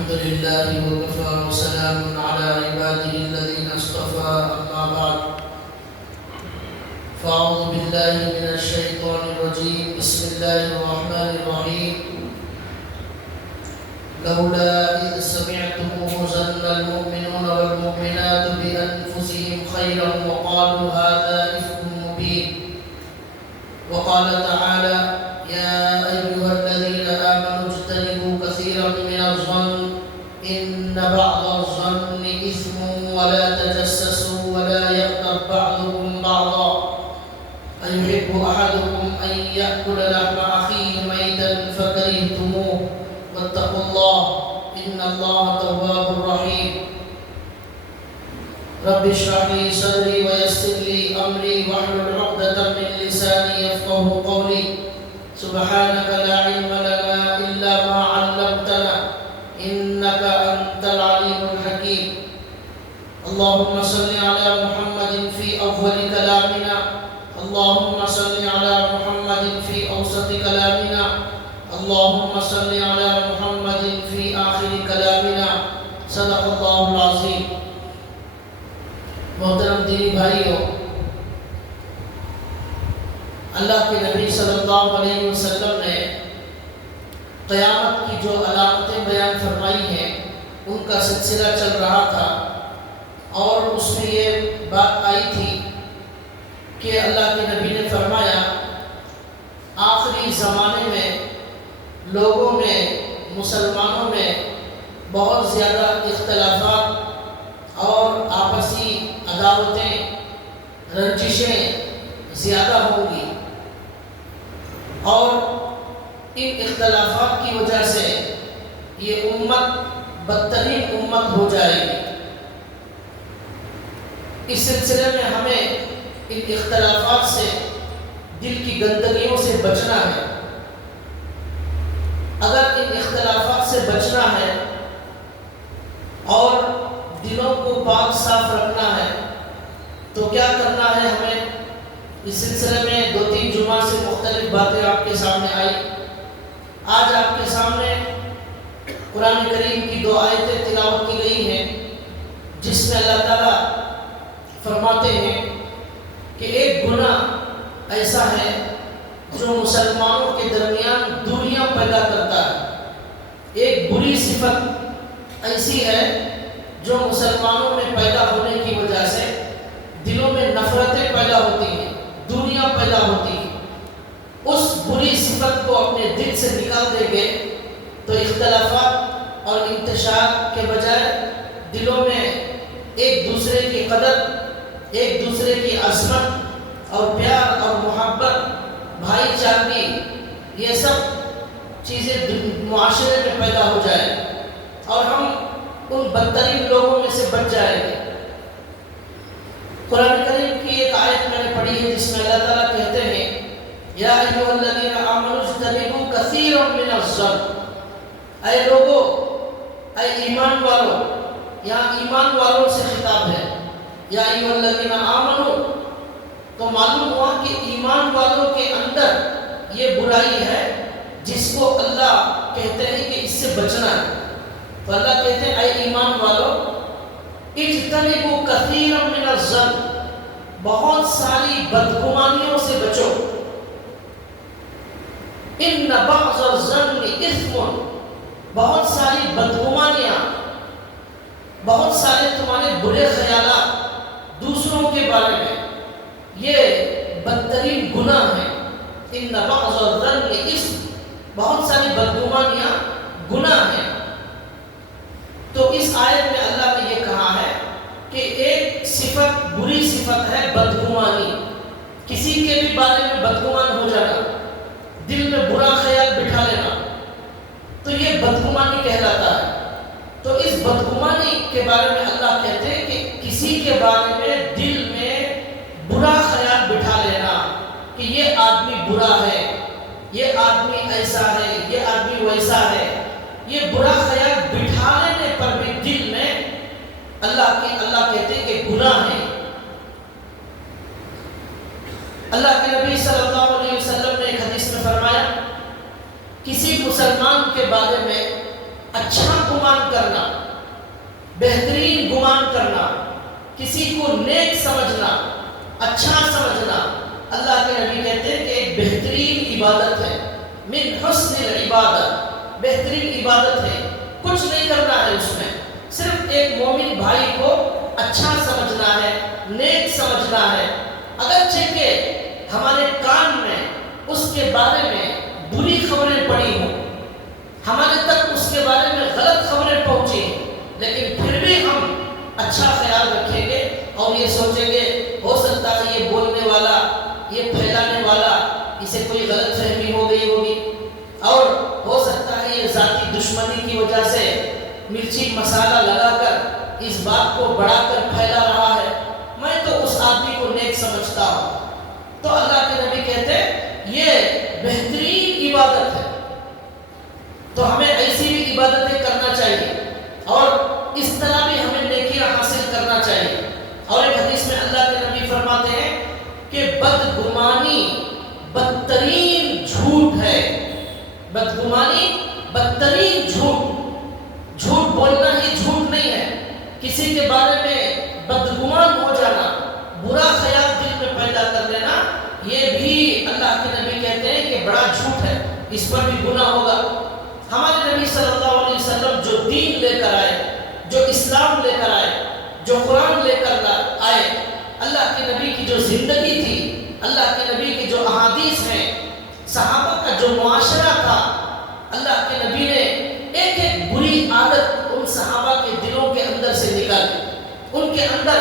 الحمد لله وكفى وسلام على عباده الذين اصطفى أما بعد فأعوذ بالله من الشيطان الرجيم بسم الله الرحمن الرحيم لولا إذ سمعتموه ظن المؤمنون والمؤمنات بأنفسهم خيرا وقالوا هذا إفك مبين وقال تعالى يا أيها الذين آمنوا اجتنبوا كثيرا من الظن إن بعض الظن إثم ولا تجسسوا ولا يغتب بعضكم بعضا أيحب أحدكم أن يأكل لحم أخيه ميتا فكرهتموه واتقوا الله إن الله تواب رحيم رب اشرح لي صدري ويسر لي أمري واحلل عقدة من لساني يفقهوا قولي سبحانك لا علم لنا إلا ما علمتنا إنك أنت العليم الحكيم اللهم صل على محمد في أول كلامنا اللهم صل على محمد في أوسط كلامنا اللهم صل على محمد في آخر كلامنا صدق الله العظيم محترم دینی بھائیوں، اللہ کے نبی صلی اللہ علیہ وسلم نے قیامت کی جو علامتیں بیان فرمائی ہیں ان کا سلسلہ چل رہا تھا، اور اس میں یہ بات آئی تھی کہ اللہ کے نبی نے فرمایا آخری زمانے میں لوگوں میں، مسلمانوں میں بہت زیادہ اختلافات اور آپسی عداوتیں، رنجشیں زیادہ ہوں گی، اور ان اختلافات کی وجہ سے یہ امت بدترین امت ہو جائے گی۔ اس سلسلے میں ہمیں ان اختلافات سے، دل کی گندگیوں سے بچنا ہے۔ اگر ان اختلافات سے بچنا ہے اور دلوں کو پاک صاف رکھنا ہے تو کیا کرنا ہے ہمیں؟ اس سلسلے میں 2-3 جمعہ سے مختلف باتیں آپ کے سامنے آئی۔ آج آپ کے سامنے قرآن کریم کی 2 آیتیں تلاوت کی گئی ہیں، جس میں اللہ تعالیٰ فرماتے ہیں کہ ایک گناہ ایسا ہے جو مسلمانوں کے درمیان دوریاں پیدا کرتا ہے، ایک بری صفت ایسی ہے جو مسلمانوں میں پیدا ہونے کی وجہ سے دلوں میں نفرتیں پیدا ہوتی ہیں، دوریاں پیدا ہوتی ہیں۔ اس بری صفت کو اپنے دل سے نکال دیں گے تو اختلافات اور انتشار کے بجائے دلوں میں ایک دوسرے کی قدر، ایک دوسرے کی عظمت اور پیار اور محبت، بھائی چارگی، یہ سب چیزیں معاشرے میں پیدا ہو جائیں اور ہم ان بدترین لوگوں میں سے بچ جائیں گے۔ قرآن کریم کی ایک آیت میں نے پڑھی ہے جس میں اللہ تعالیٰ کہتے ہیں یا ایھا الذین آمنوا اجتنبوا کثیرا من الظن، اے لوگو، اے ایمان والو، یہاں ایمان والوں سے خطاب ہے، یا ایھا الذین آمنوا، تو معلوم ہوا کہ ایمان والوں کے اندر یہ برائی ہے جس کو اللہ کہتے ہیں کہ اس سے بچنا ہے۔ تو اللہ کہتے ہیں اے ایمان والو اجتنبوا کثیرا من الظن، بہت ساری بدگمانیوں سے بچو۔ ان بعض الظن اثم، بہت ساری بدگمانیاں، بہت سارے تمہارے برے خیالات دوسروں کے بارے میں، یہ بدترین گناہ ہے۔ ان بعض الظن اثم، بہت ساری بدگمانیاں گناہ ہیں۔ تو اس آیت میں اللہ نے یہ کہا ہے کہ ایک صفت، بری صفت ہے بدگمانی، کسی کے بھی بارے میں بدگمان ہو جانا، دل میں برا خیال بٹھا لینا، تو یہ بدگمانی کہلاتا ہے۔ تو اس بدگمانی کے بارے میں اللہ کہتے ہیں کہ کسی کے بارے میں دل میں برا خیال بٹھا لینا کہ یہ آدمی برا ہے، یہ آدمی ایسا ہے، یہ آدمی ویسا ہے، یہ برا خیال بٹھا لینے پر بھی دل میں اللہ کہتے ہیں کہ گناہ ہے۔ اللہ کے نبی صلی اللہ علیہ وسلم نے ایک حدیث میں فرمایا کسی مسلمان کے بارے میں اچھا گمان کرنا، بہترین گمان کرنا، کسی کو نیک سمجھنا، اچھا سمجھنا، اللہ کے نبی کہتے ہیں کہ ایک بہترین عبادت ہے، من حسن العبادت، بہترین عبادت ہے، کچھ نہیں کرنا ہے اس میں، صرف ایک مومن بھائی کو اچھا سمجھنا ہے، نیک سمجھنا ہے، اگرچہ کہ ہمارے کان میں اس کے بارے میں بری خبریں پڑی ہوں، ہمارے تک اس کے بارے میں غلط خبریں پہنچی، لیکن پھر بھی ہم اچھا خیال رکھیں گے اور یہ سوچیں گے ہو سکتا ہے یہ بولنے والا، یہ پھیلانے والا، اسے کوئی غلط فہمی ہو گئی ہوگی، اور ہو سکتا ہے یہ ذاتی دشمنی کی وجہ سے مرچی مسالہ لگا کر اس بات کو بڑھا کر پھیلا رہا ہے، میں تو اس آدمی کو نیک سمجھتا ہوں۔ تو اللہ کے نبی کہتے ہیں یہ بہترین عبادت ہے، تو ہمیں ایسی بھی عبادتیں کرنا چاہیے اور اس طرح بھی ہمیں نیکیاں حاصل کرنا چاہیے۔ اور ایک حدیث میں اللہ کے نبی فرماتے ہیں کہ بدگمانی بدترین جھوٹ ہے، بدگمانی بدترین جھوٹ، جھوٹ بولنا ہی جھوٹ نہیں ہے، کسی کے بارے میں بدگمان ہو جانا، برا خیال دل میں پیدا کر لینا، یہ بھی اللہ کے نبی کہتے ہیں کہ بڑا جھوٹ ہے، اس پر بھی گناہ ہوگا۔ ہمارے نبی صلی اللہ علیہ وسلم جو دین لے کر آئے، جو اسلام لے کر آئے، جو قرآن لے کر آئے، اللہ کے نبی کی جو زندگی تھی، اللہ کے نبی کی جو احادیث ہیں، صحابہ کا جو معاشرہ تھا، اللہ کے نبی نے ایک ایک بری عادت ان صحابہ کے دلوں کے اندر سے نکالی، ان کے اندر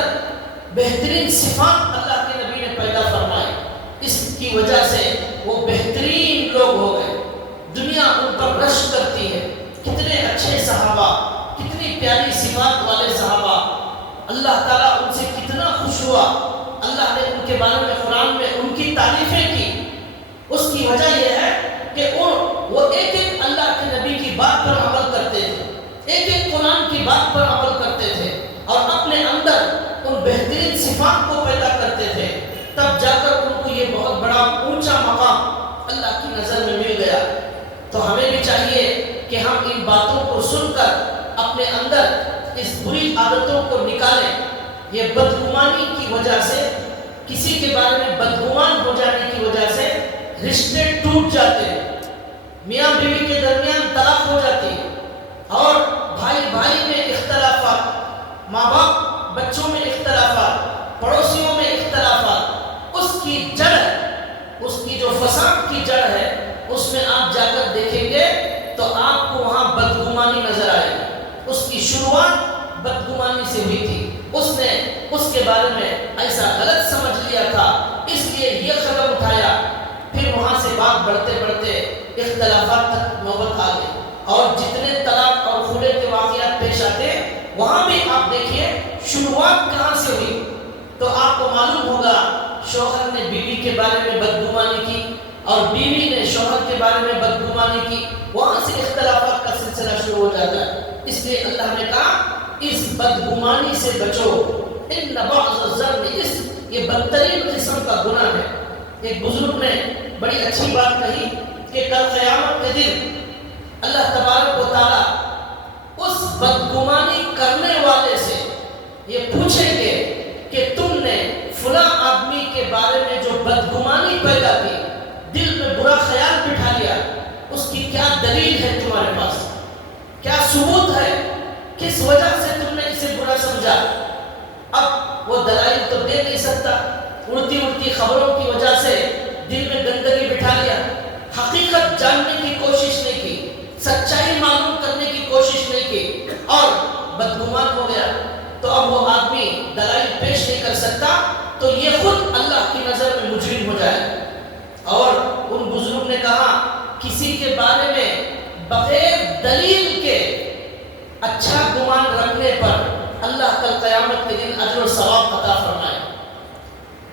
بہترین صفات اللہ کے نبی نے پیدا فرمائی، اس کی وجہ سے وہ بہترین لوگ ہو گئے، دنیا ان پر رشک کرتی ہے، کتنے اچھے صحابہ، کتنی پیاری صفات والے صحابہ، اللہ تعالیٰ ان سے کتنا خوش ہوا، اللہ نے ان کے بارے میں قرآن میں ان کی تعریفیں کی۔ اس کی وجہ یہ ہے کہ وہ ایک ایک اللہ کے نبی کی بات پر عمل کرتے تھے، ایک ایک قرآن کی بات پر عمل کرتے تھے اور اپنے اندر ان بہترین صفات کو پیدا کرتے تھے، تب جا کر ان کو یہ بہت بڑا اونچا مقام اللہ کی نظر میں مل گیا۔ تو ہمیں بھی چاہیے کہ ہم ان باتوں کو سن کر اپنے اندر اس بری عادتوں کو نکالیں۔ یہ بدگمانی کی وجہ سے، کسی کے بارے میں بدگمان ہو جانے کی وجہ سے رشتے ٹوٹ جاتے ہیں، میاں بیوی کے درمیان طلاق ہو جاتی ہے، اور بھائی بھائی میں اختلافات، ماں باپ بچوں میں اختلافات، پڑوسیوں میں اختلافات، اس کی جڑ، اس کی جو فساد کی جڑ ہے، اس میں آپ جا کر دیکھیں گے تو آپ کو وہاں بدگمانی نظر آئے گی۔ اس کی شروعات بدگمانی سے ہوئی تھی، اس نے اس کے بارے میں ایسا غلط سمجھ لیا تھا، اس لیے یہ قدم اٹھایا، پھر وہاں سے بات بڑھتے بڑھتے اختلافات تک نوبت آ گئی، اور جتنے طلاق اور خلع کے واقعات پیش آتے وہاں بھی آپ دیکھیے شروعات کہاں سے ہوئی، تو آپ کو معلوم ہوگا شوہر نے بیوی کے بارے میں بدگمانی کی اور بیوی نے شوہر کے بارے میں بدگمانی کی، وہاں سے اختلافات کا سلسلہ شروع ہو جاتا ہے۔ اس لیے اللہ نے کہا اس بدگمانی سے بچو، ان بعض الظن اسم، یہ بدترین قسم کا گناہ ہے۔ ایک بزرگ نے بڑی اچھی بات کہی کہ کل قیامت کے دن اللہ تبارک و تعالیٰ اس بدگمانی کرنے والے سے یہ پوچھیں گے کہ تم نے فلاں آدمی کے بارے میں جو بدگمانی پیدا کی، دل میں برا خیال بٹھا لیا، اس کی کیا دلیل ہے تمہارے پاس، کیا ثبوت ہے، کس وجہ سے تم نے اسے برا سمجھا؟ اب وہ دلائل تو دے نہیں سکتا، اڑتی اڑتی خبروں کی وجہ سے دل میں گندگی بٹھا لیا، حقیقت جاننے کی کوشش نہیں کی، سچائی معلوم کرنے کی کوشش نہیں کی، اور بدگمان ہو گیا، تو اب وہ آدمی دلائل پیش نہیں کر سکتا، تو یہ خود اللہ کی نظر میں مجرم ہو جائے۔ اور ان بزرگ نے کہا کسی کے بارے میں بغیر دلیل کے اچھا گمان رکھنے پر اللہ کل قیامت کے دن اجر و ثواب عطا فرمائے۔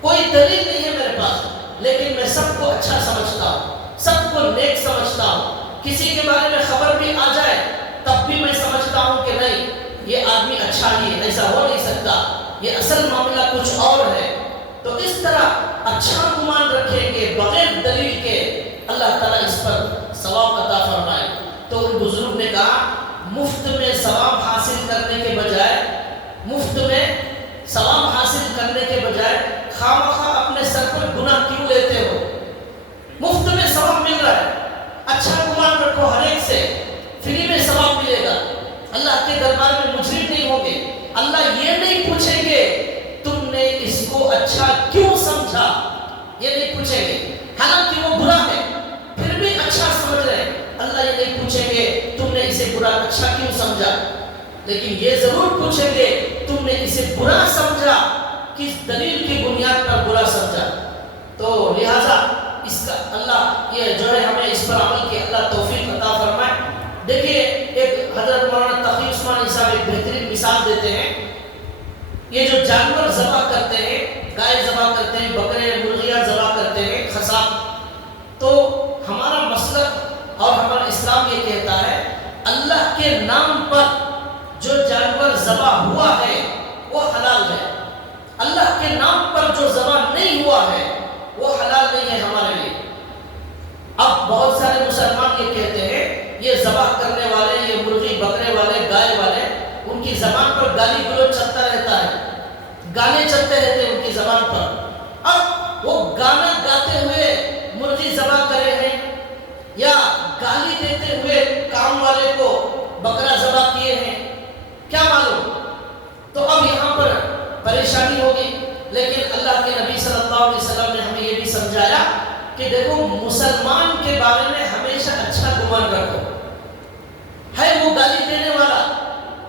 کوئی دلیل نہیں ہے میرے پاس، لیکن میں سب کو اچھا سمجھتا ہوں، سب کو نیک سمجھتا ہوں، کسی کے بارے میں خبر بھی آ جائے تب بھی میں سمجھتا ہوں کہ نہیں یہ آدمی اچھا ہی ہے، ایسا ہو نہیں سکتا، یہ اصل معاملہ کچھ اور ہے۔ تو اس طرح اچھا گمان رکھیں گے بغیر دلیل کے، اللہ تعالیٰ اس پر ثواب عطا فرمائے۔ تو ان بزرگ نے کہا مفت میں ثواب حاصل کرنے کے بجائے خامخواہ اپنے سر پر گناہ کیوں لیتے ہو؟ مفت میں ثواب مل رہا ہے، اچھا گمان رکھو، ہر ایک سے فری میں ثواب ملے گا، اللہ کے دربار میں مجرم نہیں ہوں گے، اللہ یہ نہیں پوچھیں گے تم نے اس کو اچھا کیوں سمجھا، یہ نہیں پوچھیں گے، حالانکہ وہ برا ہے پھر بھی اچھا سمجھ رہے ہیں، اللہ یہ نہیں پوچھیں گے تم نے اسے برا اچھا کیوں سمجھا، لیکن یہ ضرور پوچھیں گے تم نے اسے برا سمجھا، کس دلیل کی بنیاد پر برا سمجھا۔ تو لہٰذا اس کا اللہ یہ جو ہے ہمیں اس پر عمل کی اللہ توفیق عطا فرمائے۔ دیکھیے ایک حضرت مولانا تقی عثمانی صاحب ایک بہترین مثال دیتے ہیں، یہ جو جانور ذبح کرتے ہیں، گائے ذبح کرتے ہیں، بکرے مرغیاں ذبح کرتے ہیں، خصاب، تو ہمارا مسلک اور ہمارا اسلام یہ کہتا ہے اللہ کے نام پر جو جانور ذبح ہوا ہے وہ حلال ہے، اللہ کے نام پر جو ذبح نہیں ہوا ہے وہ حلال نہیں ہے ہمارے لیے۔ اب بہت سارے مسلمان یہ کہتے ہیں یہ ذبح کرنے والے، یہ مرغی بکرے والے، گائے والے، ان کی زبان پر گالی گلوچ چلتا رہتا ہے، گانے چلتے رہتے ہیں ان کی زبان پر۔ اب وہ گانا گاتے ہوئے مرغی ذبح کرے ہیں یا گالی دیتے ہوئے کام والے کو بکرا ذبح کیے ہیں، کیا معلوم؟ تو اب یہاں پر پریشانی ہوگی، لیکن اللہ کے نبی صلی اللہ علیہ وسلم نے ہمیں یہ بھی سمجھایا کہ دیکھو مسلمان کے بارے میں ہمیشہ اچھا گمان رکھو، ہے وہ گالی دینے والا،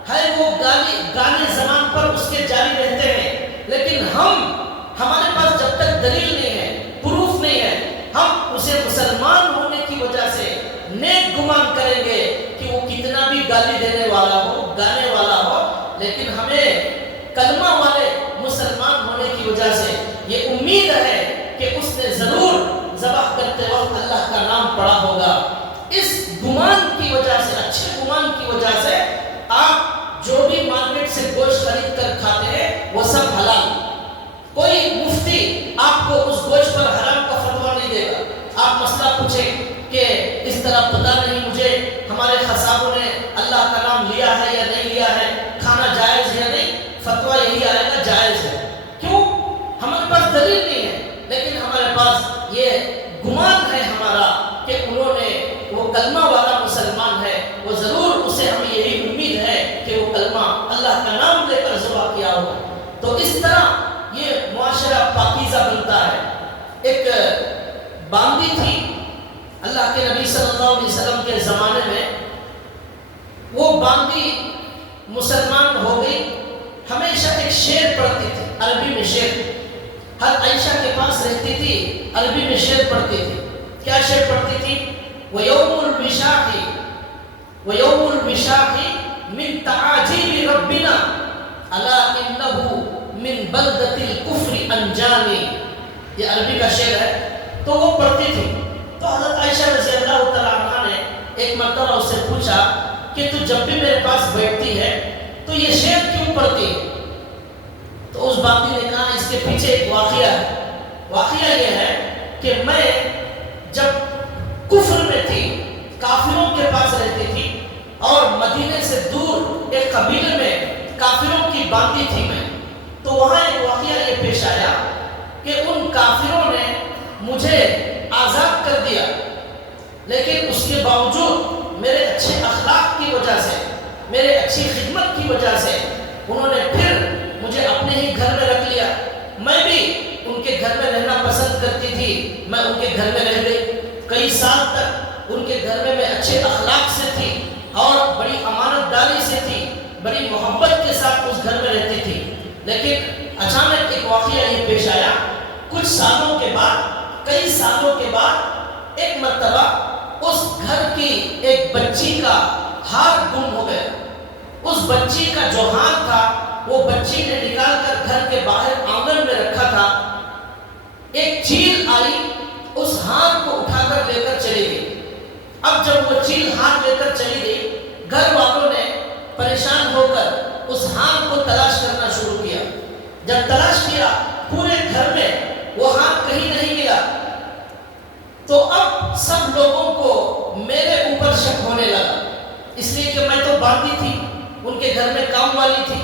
ہے وہ گانے زبان پر اس کے جاری رہتے ہیں، لیکن ہمارے پاس جب تک دلیل نہیں ہے، پروف نہیں ہے، ہم اسے مسلمان ہونے کی وجہ سے نیک گمان کریں گے کہ وہ کتنا بھی گالی دینے والا ہو، گانے والا ہو، لیکن ہمیں کلمہ والے مسلمان ہونے کی وجہ سے یہ امید ہے کہ اس نے ضرور ذبح کرتے وقت اللہ کا نام پڑھا ہوگا۔ اس گمان کی وجہ سے، اچھے گمان کی وجہ سے آپ جو بھی مارکیٹ سے گوشت خرید کر کھاتے ہیں وہ سب حلال، کوئی مفتی آپ کو اس گوشت پر حرام کا فتویٰ نہیں دے گا۔ آپ مسئلہ پوچھیں کہ اس طرح پتہ نہیں مجھے ہمارے خصابوں نے اللہ کا نام لیا ہے یا نہیں لیا ہے، کھانا جائز ہے یا نہیں، فتویٰ یہی آئے گا جائز ہے۔ کیوں؟ ہمارے پاس دلیل نہیں ہے، لیکن ہمارے پاس یہ گمان ہے ہمارا کہ انہوں نے، وہ کلمہ والا مسلمان ہے، وہ ضرور اسے ہمیں یہی امید ہے کہ وہ کلمہ اللہ کا نام لے کر ذبح کیا ہوگا۔ تو اس طرح یہ معاشرہ پاکیزہ بنتا ہے۔ ایک باندی تھی اللہ کے نبی صلی اللہ علیہ وسلم کے زمانے میں، وہ باندی مسلمان ہو گئی، ہمیشہ ایک شعر پڑھتی تھی، عربی میں شعر، ہر عائشہ کے پاس رہتی تھی، عربی میں شعر پڑھتی تھی۔ کیا شعر پڑھتی تھی؟ وَيَوْمُ الْوِشَاحِ وَيَوْمُ الْوِشَاحِ مِنْ تَعَاجِيبِ رَبِّنَا أَلَا إِنَّهُ مِنْ بَلْدَةِ الْكُفْرِ أَنْجَانِي، یہ عربی کا شعر ہے، تو وہ پڑھتی تھی۔ تو حضرت عائشہ رضی اللہ تعالیٰ عنہ نے ایک مرتبہ اس سے پوچھا کہ تو جب بھی میرے پاس بیٹھتی ہے تو یہ شعر کیوں پڑھتی ہے؟ تو اس باندی نے کہا اس کے پیچھے ایک واقعہ ہے، واقعہ یہ ہے کہ میں جب کفر میں تھی، کافروں کے پاس رہتی تھی، اور مدینے سے دور ایک قبیلے میں کافروں کی باندی تھی میں، تو وہاں ایک واقعہ یہ پیش آیا کہ ان کافروں نے مجھے آزاد کر دیا، لیکن اس کے باوجود میرے اچھے اخلاق کی وجہ سے، میرے اچھی خدمت کی وجہ سے انہوں نے پھر مجھے اپنے ہی گھر میں رکھ لیا۔ میں بھی ان کے گھر میں رہنا پسند کرتی تھی، میں ان کے گھر میں رہ گئی، کئی سال تک ان کے گھر میں اچھے اخلاق سے تھی اور بڑی امانت داری سے تھی، بڑی محبت کے ساتھ اس گھر میں رہتی تھی۔ لیکن اچانک ایک واقعہ یہ پیش آیا، کچھ سالوں کے بعد، کئی سالوں کے بعد ایک مرتبہ اس گھر کی ایک بچی کا ہار گم ہو گیا۔ اس بچی کا جو ہار تھا وہ بچی نے نکال کر گھر کے باہر آنگن میں رکھا تھا۔ ایک چیل آئی، اس ہار کو اٹھا کر لے کر چلی گئی۔ اب جب وہ چیل ہار لے کر چلی گئی، گھر والوں نے پریشان ہو کر اس ہار کو تلاش کرنا شروع کیا۔ جب تلاش کیا پورے گھر میں وہ ہار کہیں نہیں ملا، تو اب سب لوگوں کو میرے اوپر شک ہونے لگا اس لیے کہ میں تو باندھی تھی، ان کے گھر میں کام والی تھی،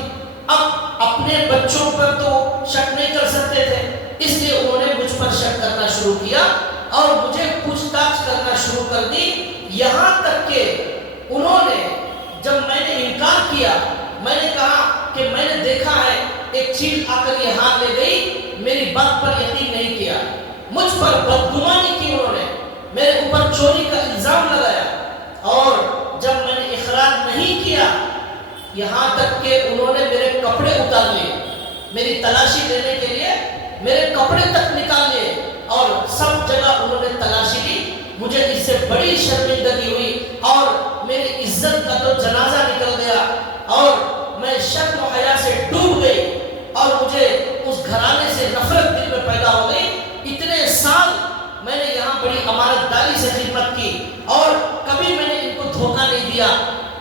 اب اپنے بچوں پر تو شک نہیں کر سکتے تھے، اس لیے انہوں نے مجھ پر شک کرنا شروع کیا اور مجھے پوچھ تاچھ کرنا شروع کر دی، یہاں تک کہ انہوں نے جب میں نے انکار کیا، میں نے کہا کہ میں نے دیکھا ہے ایک چیل آ کر یہ ہاتھ لے گئی، میری بات پر یقین نہیں کیا، مجھ پر بدگمانی کی، انہوں نے میرے اوپر چوری کا الزام لگایا، اور جب میں نے اخراج نہیں کیا، یہاں تک کہ انہوں نے میرے کپڑے اتار لیے، میری تلاشی لینے کے لیے میرے کپڑے تک نکال لیے، اور سب جگہ انہوں نے تلاشی لی، مجھے اس سے بڑی شرمندگی ہوئی اور میری عزت کا تو جنازہ نکل گیا، اور میں شرم و حیا سے ڈوب گئی، اور مجھے اس گھرانے سے نفرت دل میں پیدا ہو گئی۔ اتنے سال میں نے یہاں بڑی امانت داری سے خدمت کی اور کبھی میں نے ان کو دھوکہ نہیں دیا،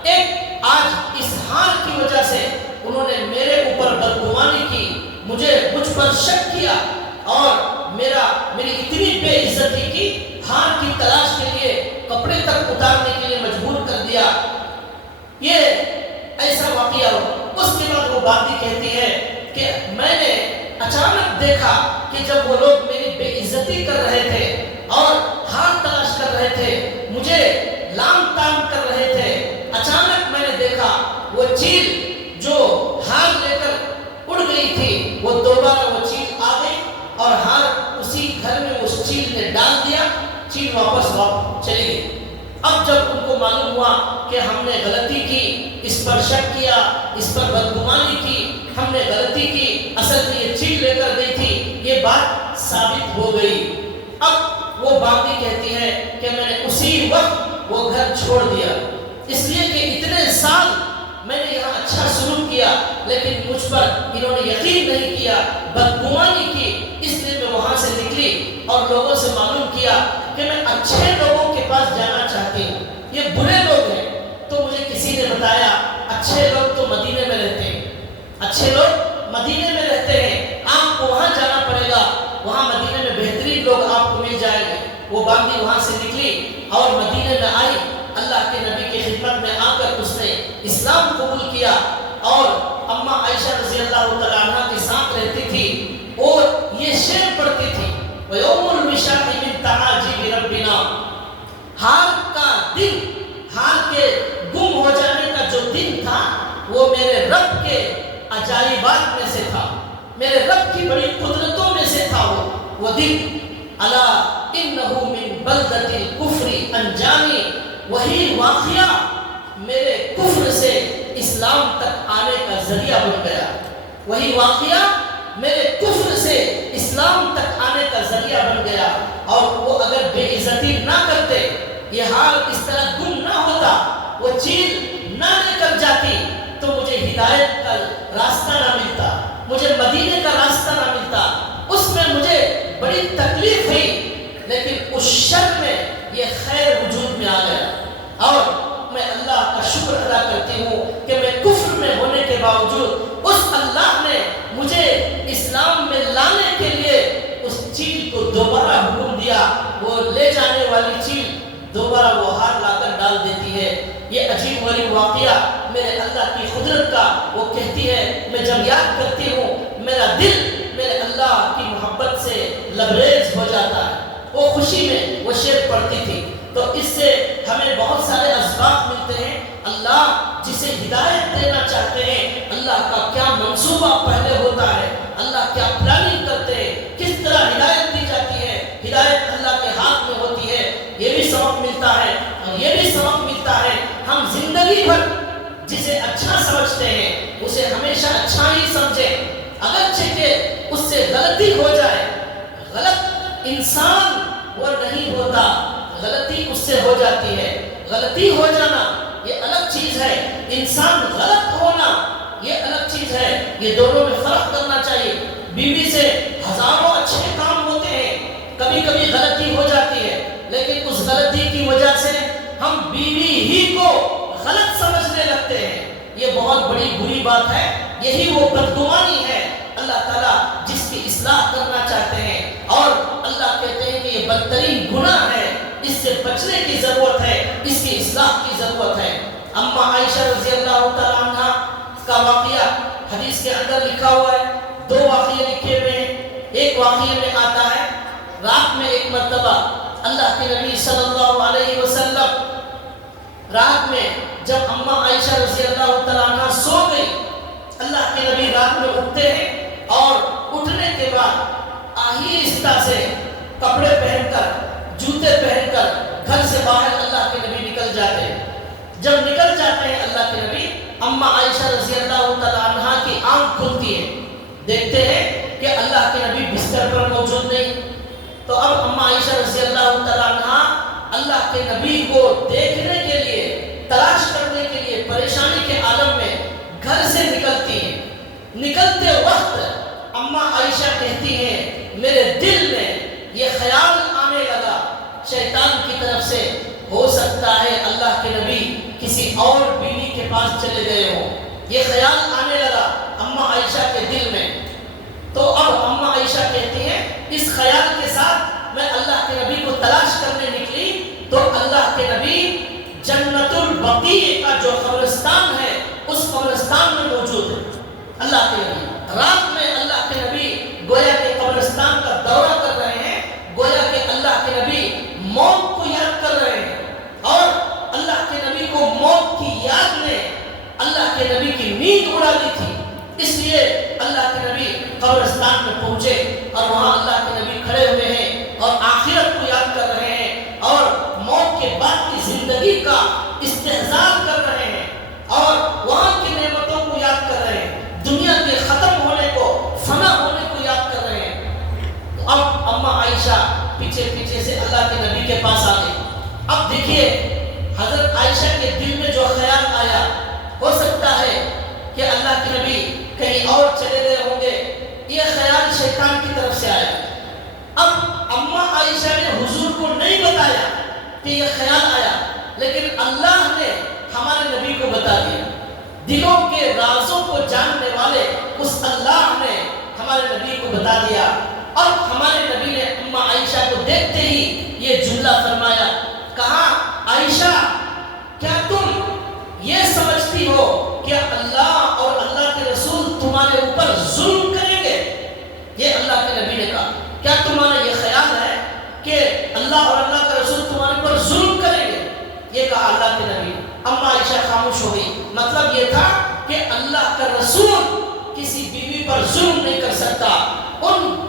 ایک آج اس حال کی وجہ سے انہوں نے میرے اوپر بدگمانی کی، مجھ پر شک کیا اور میری اتنی بے عزتی کی، ہار کی تلاش کے لیے کپڑے تک اتارنے کے لیے مجبور کر دیا۔ یہ ایسا واقعہ ہو، اس کے بعد وہ باندھی کہتی ہے کہ میں نے اچانک دیکھا کہ جب وہ لوگ میری بے عزتی کر رہے تھے اور ہار تلاش کر رہے تھے، مجھے لام تام کر رہے تھے، اچانک میں نے دیکھا وہ چیل جو ہار لے کر اڑ گئی تھی، وہ دوبارہ وہ چیل آ گئی اور ہار اسی گھر میں اس چیل نے ڈال دیا، چیل واپس چلی گئی۔ اب جب ان کو معلوم ہوا کہ ہم نے غلطی کی، اس پر شک کیا، اس پر بدگمانی کی، ہم نے غلطی کی، اصل میں یہ چیل لے کر گئی تھی، یہ بات ثابت ہو گئی۔ اب وہ باندھی کہتی ہے کہ میں نے اسی وقت وہ گھر چھوڑ دیا، اس لیے کہ اتنے سال میں نے یہاں اچھا سلوک کیا، لیکن مجھ پر انہوں نے یقین نہیں کیا، بدگمانی کی، اس لیے میں وہاں سے نکلی اور لوگوں سے معلوم کیا کہ میں اچھے لوگوں کے پاس جانا چاہتی ہوں، یہ برے لوگ ہیں۔ تو مجھے کسی نے بتایا اچھے لوگ تو مدینے میں رہتے ہیں، اچھے لوگ مدینے میں رہتے ہیں، آپ کو وہاں جانا پڑے گا، وہاں مدینے میں بہترین لوگ آپ کو مل جائیں گے۔ وہ باندھی وہاں سے نکلی اور مدینے میں آئی، اللہ کے نبی کی خدمت میں آ کر اس نے اسلام قبول کیا اور اماں عائشہ رضی اللہ تعالیٰ عنہ کے ساتھ رہتی تھی اور یہ شعر پڑھتی تھی، وَيَوْمُ الْوِشَاحِ مِنْ تَعَاجِبِ رَبِّنَا، ہار کا دن، ہار کے گم ہو جانے کا جو دن تھا وہ میرے رب کے عجائبات میں سے تھا، میرے رب کی بڑی قدرتوں میں سے تھا وہ دن۔ الا انہ من بلدۃ الکفر انجانی، وہی واقعہ میرے کفر سے اسلام تک آنے کا ذریعہ بن گیا، وہی واقعہ میرے کفر سے اسلام تک آنے کا ذریعہ بن گیا، اور وہ اگر بے عزتی نہ کرتے، یہ حال اس طرح گم نہ ہوتا، وہ چیز نہ لے کر جاتی، تو مجھے ہدایت کا راستہ نہ ملتا، مجھے مدینے کا راستہ نہ ملتا، اس میں مجھے بڑی تکلیف ہوئی، لیکن اس شر میں یہ خیر وجود میں آ گیا، اور میں اللہ کا شکر ادا کرتی ہوں کہ میں کفر میں ہونے کے باوجود اس اللہ نے مجھے اسلام میں لانے کے لیے اس چیل کو دوبارہ حکم دیا، وہ لے جانے والی چیل دوبارہ وہ ہار لا کر ڈال دیتی ہے۔ یہ عجیب غریب واقعہ میرے اللہ کی قدرت کا، وہ کہتی ہے میں جب یاد کرتی ہوں میرا دل میرے اللہ کی محبت سے لبریز ہو جاتا ہے۔ وہ خوشی میں وہ شعر پڑھتی تھی۔ تو اس سے ہمیں بہت سارے اسباب ملتے ہیں، اللہ جسے ہدایت دینا چاہتے ہیں، اللہ کا کیا منصوبہ پہلے ہوتا ہے، اللہ کیا پلاننگ کرتے ہیں، کس طرح ہدایت دی جاتی ہے، ہدایت اللہ کے ہاتھ میں ہوتی ہے، یہ بھی سبق ملتا ہے۔ اور یہ بھی سبق ملتا ہے ہم زندگی بھر جسے اچھا سمجھتے ہیں اسے ہمیشہ اچھا ہی سمجھیں، اگرچہ کہ اس سے غلطی ہو جائے، غلط انسان وہ نہیں ہوتا، غلطی اس سے ہو جاتی ہے، غلطی ہو جانا یہ الگ چیز ہے، انسان غلط ہونا یہ الگ چیز ہے، یہ دونوں میں فرق کرنا چاہیے۔ بیوی سے ہزاروں اچھے کام ہوتے ہیں، کبھی کبھی غلطی ہو جاتی ہے، لیکن اس غلطی کی وجہ سے ہم بیوی ہی کو غلط سمجھنے لگتے ہیں، یہ بہت بڑی بری بات ہے، یہی وہ بدگمانی ہے۔ اللہ تعالیٰ جس کی اصلاح کرنا چاہتے ہیں، اور اللہ کہتے ہیں کہ یہ بدترین گناہ ہے، اس سے بچنے کی ضرورت ہے، اس کی اصلاح کی ضرورت ہے۔ اما عائشہ رضی اللہ تعالیٰ عنہ کا واقعہ حدیث کے اندر لکھا ہوا ہے، دو واقعے لکھے ہوئے ہیں۔ ایک واقعے میں آتا ہے رات میں ایک مرتبہ اللہ کے نبی صلی اللہ علیہ وسلم رات میں جب اما عائشہ رضی اللہ تعالیٰ عنہ سو گئی، اللہ کے نبی رات میں اٹھتے ہیں اور اٹھنے کے بعد آہستہ سے کپڑے پہن کر جوتے پہن کر گھر سے باہر اللہ کے نبی نکل جاتے ہیں۔ جب نکل جاتے ہیں اللہ کے نبی، اما عائشہ رضی اللہ تعالیٰ عنہ کی آنکھ کھلتی ہے، دیکھتے ہیں کہ اللہ کے نبی بستر پر موجود نہیں۔ تو اب اما عائشہ رضی اللہ تعالیٰ عنہ اللہ کے نبی کو دیکھنے کے لیے، تلاش کرنے کے لیے پریشانی کے عالم میں گھر سے نکلتی ہیں۔ نکلتے وقت اما عائشہ کہتی ہیں میرے دل میں یہ خیال آنے لگا شیطان کی طرف سے، ہو سکتا ہے اللہ کے نبی کسی اور بیوی کے پاس چلے گئے ہوں، یہ خیال آنے لگا اما عائشہ کے دل میں۔ تو اب اما عائشہ کہتی ہیں اس خیال کے ساتھ میں اللہ کے نبی کو تلاش کرنے نکلی، تو اللہ کے نبی جنت البقیع کا جو قبرستان ہے اس قبرستان میں موجود ہے۔ اللہ کے نبی رات میں اللہ کے نبی گویا کہ قبرستان کا دورہ کر رہے ہیں، گویا کہ اللہ کے نبی موت کو یاد کر رہے ہیں، اور اللہ کے نبی کو موت کی یاد نے اللہ کے نبی کی نیند اڑا دی تھی۔ اس لیے اللہ کے نبی قبرستان میں پہنچے اور وہاں اللہ کے نبی کھڑے ہوئے ہیں اور آخرت کو یاد کر رہے ہیں اور موت کے بعد کی زندگی کا استحضار کر رہے ہیں اور وہاں کی نعمتوں کو یاد کر رہے ہیں، دنیا کے ختم ہونے کو، فنا ہونے کو یاد کر رہے ہیں۔ تو اب اما عائشہ پیچھے پیچھے سے اللہ کے نبی کے پاس آ گئی۔ اب دیکھیے حضرت عائشہ کے دل میں جو خیال آیا، ہو سکتا ہے کہ اللہ کے نبی کہیں اور چلے گئے ہوں گے، یہ خیال شیطان کی طرف سے آیا۔ اب اما عائشہ نے حضور کو نہیں بتایا کہ یہ خیال آیا، لیکن اللہ نے ہمارے نبی کو بتا دیا۔ دلوں کے رازوں کو جاننے والے اس اللہ نے ہمارے نبی کو بتا دیا، اور ہمارے نبی نے اما عائشہ کو دیکھتے ہی یہ جملہ فرمایا، کہا عائشہ کیا تم یہ سمجھتی ہو کہ اللہ اور اللہ کے رسول تمہارے اوپر ظلم کریں گے؟ یہ اللہ کے نبی نے کہا، کیا تمہارا یہ خیال ہے کہ اللہ اور اللہ کا رسول تمہارے اوپر ظلم کریں گے؟ یہ کہا اللہ کے نبی۔ اما عائشہ خاموش ہو گئی۔ مطلب یہ تھا کہ اللہ کا رسول کسی بیوی پر ظلم نہیں کر سکتا،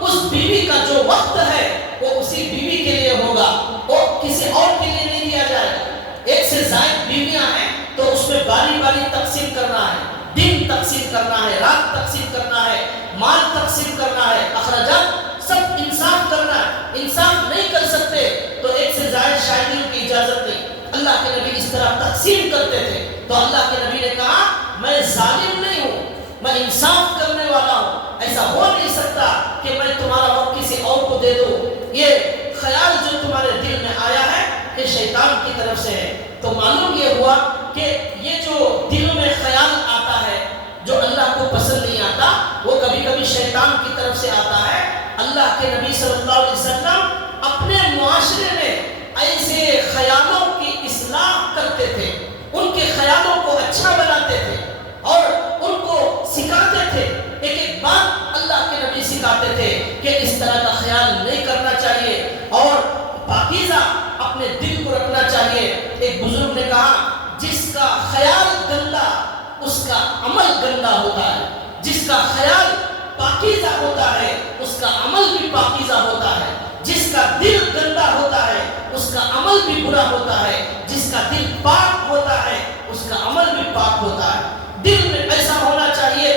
اس بیوی کا جو وقت ہے وہ اسی بیوی کے لیے ہوگا، وہ کسی اور کے لیے نہیں دیا جائے گا۔ ایک سے زائد بیویاں ہیں تو اس میں باری باری تقسیم کرنا ہے، دن تقسیم کرنا ہے، رات تقسیم کرنا ہے، مال تقسیم کرنا ہے، اخراجات سب انصاف کرنا ہے۔ انصاف نہیں کر سکتے تو ایک سے زائد شاہدین کی اجازت نہیں۔ اللہ کے نبی اس طرح تقسیم کرتے تھے، تو اللہ کے نبی نے کہا میں ظالم نہیں ہوں، میں انصاف کرنے والا ہوں، ایسا ہو نہیں سکتا کہ میں تمہارا وقت کسی اور کو دے دوں۔ یہ خیال جو تمہارے دل میں آیا ہے کہ شیطان کی طرف سے ہے۔ تو معلوم یہ ہوا کہ یہ جو دل میں خیال آتا ہے جو اللہ کو پسند نہیں آتا، وہ کبھی کبھی شیطان کی طرف سے آتا ہے۔ اللہ کے نبی صلی اللہ علیہ وسلم اپنے معاشرے میں ایسے خیالوں کی اصلاح کرتے تھے، ان کے خیالوں کو اچھا بناتے تھے اور ان کو سکھاتے تھے۔ ایک ایک بات اللہ کے نبی سکھاتے تھے کہ اس طرح کا خیال نہیں کرنا چاہیے اور پاکیزہ اپنے دل کو رکھنا چاہیے۔ ایک بزرگ نے کہا جس کا خیال گندا اس کا عمل گندا ہوتا ہے، جس کا خیال پاکیزہ ہوتا ہے اس کا عمل بھی پاکیزہ ہوتا ہے، جس کا دل گندا ہوتا ہے اس کا عمل بھی برا ہوتا ہے، جس کا دل پاک ہوتا ہے اس کا عمل بھی پاک ہوتا ہے۔ دل میں ایسا ہونا چاہیے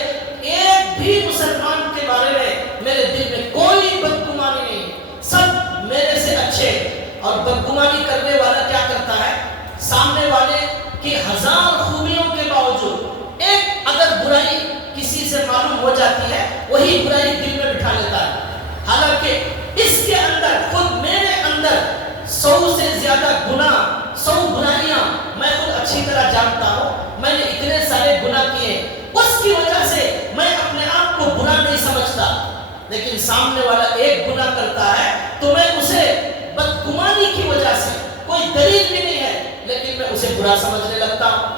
ایک بھی مسلمان کے بارے میں میرے دل میں کوئی بدگمانی نہیں، سب میرے سے اچھے۔ اور بدگمانی کرنے والا کیا کرتا ہے؟ سامنے والے کی ہزار خوبیوں کے باوجود ایک اگر برائی کسی سے معلوم ہو جاتی ہے وہی برائی دل میں بٹھا لیتا ہے، حالانکہ اس کے اندر خود میرے اندر 100 سے زیادہ گناہ، 100 برائیاں میں خود اچھی طرح جانتا ہوں، میں نے اتنے سارے گناہ کیے، اس کی وجہ سے میں اپنے آپ کو برا نہیں سمجھتا۔ لیکن سامنے والا ایک گناہ کرتا ہے تو میں اسے بدگمانی کی وجہ سے، کوئی دلیل بھی نہیں ہے لیکن میں اسے برا سمجھنے لگتا ہوں۔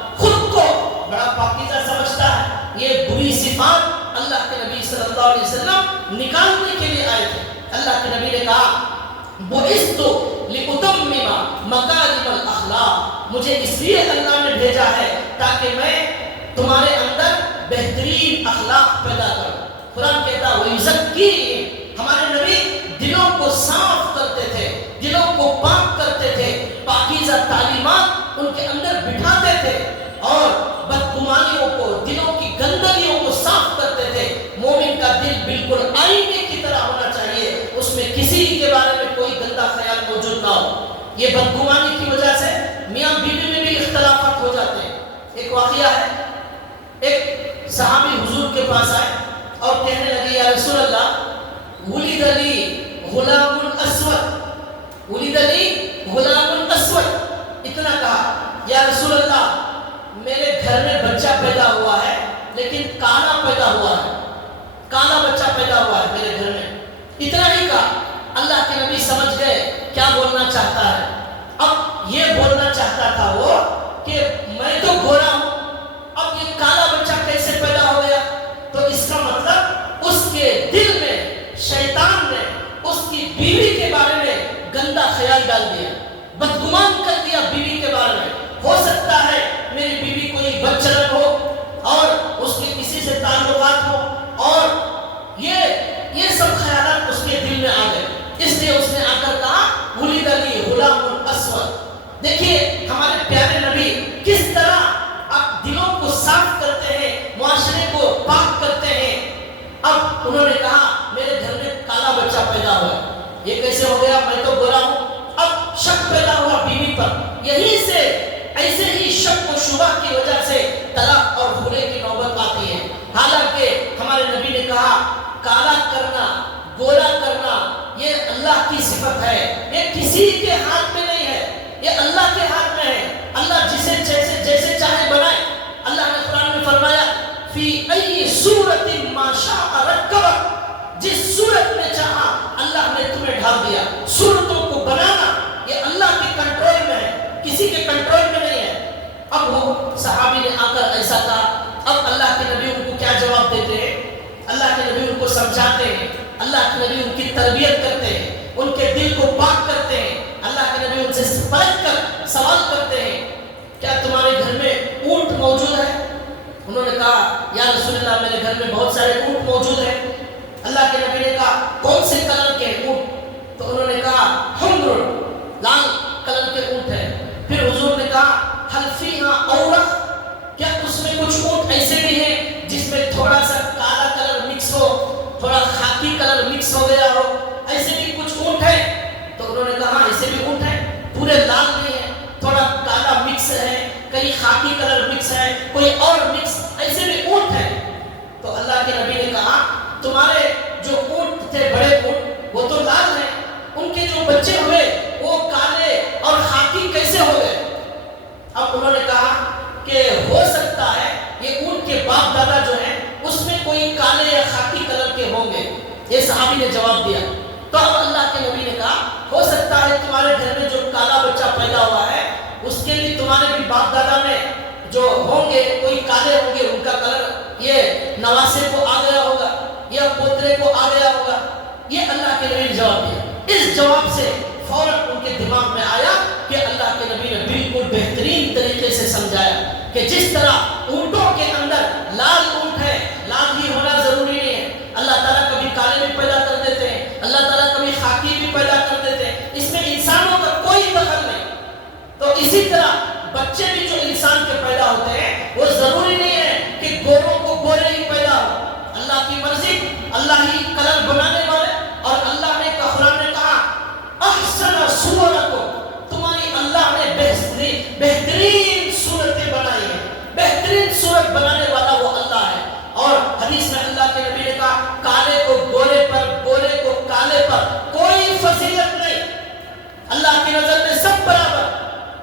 اللہ علیہ وسلم نکالنے کے لیے آئے تھے۔ اللہ کے نبی نے کہا بُعِثْتُ لِأُتَمِّمَ مَكَارِمَ الْأَخْلَاقِ، مجھے اس لیے اللہ نے بھیجا ہے تاکہ میں تمہارے اندر بہترین اخلاق پیدا کروں۔ قرآن کہتا ہے وَيُزَكِّيهِمْ، ہمارے نبی دلوں کو صاف کرتے تھے، دلوں کو پاک کرتے تھے، پاکیزہ تعلیمات ان کے اندر بٹھاتے تھے اور بدگمانیوں کو، دلوں کی گندگیوں کو صاف کرتے تھے۔ مومن کا دل بالکل آئینے کی طرح ہونا چاہیے، اس میں کسی کے بارے میں کوئی گندا خیال موجود نہ ہو۔ یہ بدگمانی کی وجہ سے میاں بیوی میں بھی اختلافات ہو جاتے ہیں۔ ایک واقعہ ہے، ایک صحابی حضور کے پاس آئے اور کہنے لگے یا رسول اللہ ولد لی غلام اسود، ولد لی غلام اسود، اتنا کہا یا رسول اللہ میرے گھر میں بچہ پیدا ہوا ہے لیکن کالا پیدا ہوا ہے، کالا بچہ پیدا ہوا ہے میرے گھر میں، اتنا ہی کہا۔ اللہ کے نبی سمجھ گئے کیا بولنا چاہتا ہے۔ اب یہ بولنا چاہتا تھا وہ کہ میں تو گورا ہوں، اب یہ کالا بچہ کیسے پیدا ہو گیا؟ تو اس کا مطلب اس کے دل میں شیطان نے اس کی بیوی کے بارے میں گندا خیال ڈال دیا، بدگمان کر دیا بیوی کے بارے میں۔ ہو سکتا ہے میری بیوی کوئی بدچلن ہو اور اس کے کسی سے تعلقات ہو، اور یہ سب خیالات اس کے دل میں آ گئے، اس لیے اس نے آ کر کہا ولد لی غلام اسود۔ دیکھیے ہمارے پیارے نبی کس طرح اب دلوں کو صاف کرتے ہیں، معاشرے کو پاک کرتے ہیں۔ اب انہوں نے کہا میرے گھر میں کالا بچہ پیدا ہوا، یہ کیسے ہو گیا؟ میں تو گورا ہوں۔ اب شک پیدا ہوا بیوی پر، یہیں سے ایسے ہی شک و شبہ کی وجہ سے طلاق اور خلع کی نوبت آتی ہے۔ حالانکہ ہمارے نبی نے کہا کالا کرنا، گورا کرنا یہ اللہ کی صفت ہے، یہ کسی کے ہاتھ میں نہیں ہے، یہ اللہ کے ہاتھ میں ہے۔ اللہ جسے جیسے چاہے بنائے۔ اللہ نے قرآن میں فرمایا فی ای صورت ما شاء رکبک، جس صورت میں چاہا اللہ نے تمہیں ڈھال دیا۔ صورتوں کو بنانا یہ اللہ کے کنٹرول میں ہے، کسی کے کنٹرول میں نہیں ہے۔ اب وہ صحابی نے آ کر ایسا کہا، اب اللہ کے نبی ان کو کیا جواب دیتے ہیں؟ اللہ کے نبی ان کو سمجھاتے ہیں، اللہ کے نبی ان کی تربیت کرتے ہیں، ان کے دل کو پاک کرتے ہیں۔ اللہ کے نبی ان سے پرکھ کر سوال کرتے ہیں کیا تمہارے گھر میں اونٹ موجود ہے؟ انہوں نے کہا یا رسول اللہ میرے گھر میں بہت سارے اونٹ موجود ہیں۔ اللہ کے نبی نے کہا کون سے کلر کے اونٹ؟ تو انہوں نے کہا حمر، لال کلر کے اونٹ ہیں۔ پھر حضور نے کہا حل فیہا اورق، کیا اس میں کچھ اونٹ ایسے بھی ہیں جس میں تھوڑا سا کالا کلر مکس ہو، تھوڑا خاکی کلر مکس ہو گیا ہو، ایسے بھی کچھ اونٹ ہیں؟ تو انہوں نے کہا ایسے بھی اونٹ ہیں، پورے لال نہیں ہیں، تھوڑا کالا مکس ہے، کئی خاکی کلر مکس ہے، کوئی اور مکس، ایسے بھی اونٹ ہیں۔ تو اللہ کے نبی نے کہا تمہارے جو اونٹ تھے بڑے اونٹ وہ تو لال ہیں، ان کے جو بچے ہوئے وہ کالے اور خاکی کیسے ہو گئے؟ اب انہوں نے کہا کہ ہو سکتا ہے یہ اونٹ کے باپ دادا جو ہیں اس میں کوئی کالے یا خاکی کلر کے ہوں گے، یہ صحابی نے جواب دیا۔ تو اب اللہ کے نبی نے کہا ہو سکتا ہے تمہارے گھر میں جو کالا بچہ پیدا ہوا ہے اس کے بھی تمہارے بھی باپ دادا میں جو ہوں گے کوئی کالے ہوں گے، ان کا کلر یہ نواسے کو آ گیا ہوگا یا پوترے کو آ گیا ہوگا۔ یہ اللہ کے نبی نے جواب دیا۔ اس جواب سے فوراً ان کے دماغ میں آیا کہ اللہ کے نبی نے بالکل بہترین طریقے سے سمجھایا کہ جس طرح اونٹوں کے اندر لال اونٹ ہے، لال ہی ہونا ضروری نہیں ہے، اللہ تعالیٰ کبھی کالے بھی پیدا کر دیتے ہیں، اللہ تعالیٰ کبھی خاکی بھی پیدا کر دیتے ہیں، اس میں انسانوں کا کوئی دخل نہیں۔ تو اسی طرح بچے بھی جو انسان کے پیدا ہوتے ہیں وہ ضروری نہیں ہے کہ گوروں کو گورے ہی پیدا ہو، اللہ کی مرضی، اللہ ہی کلر بنانے والے۔ اور اللہ نے قرآن نے کہا احسن صورکم، تمہاری اللہ نے بہترین صورتیں بنائی ہیں، بہترین صورت بنانے والا وہ اللہ ہے۔ اور حدیث میں اللہ کے نبی نے کہا کالے کو گورے پر، گورے کو کالے پر کوئی فضیلت نہیں، اللہ کی نظر میں سب برابر۔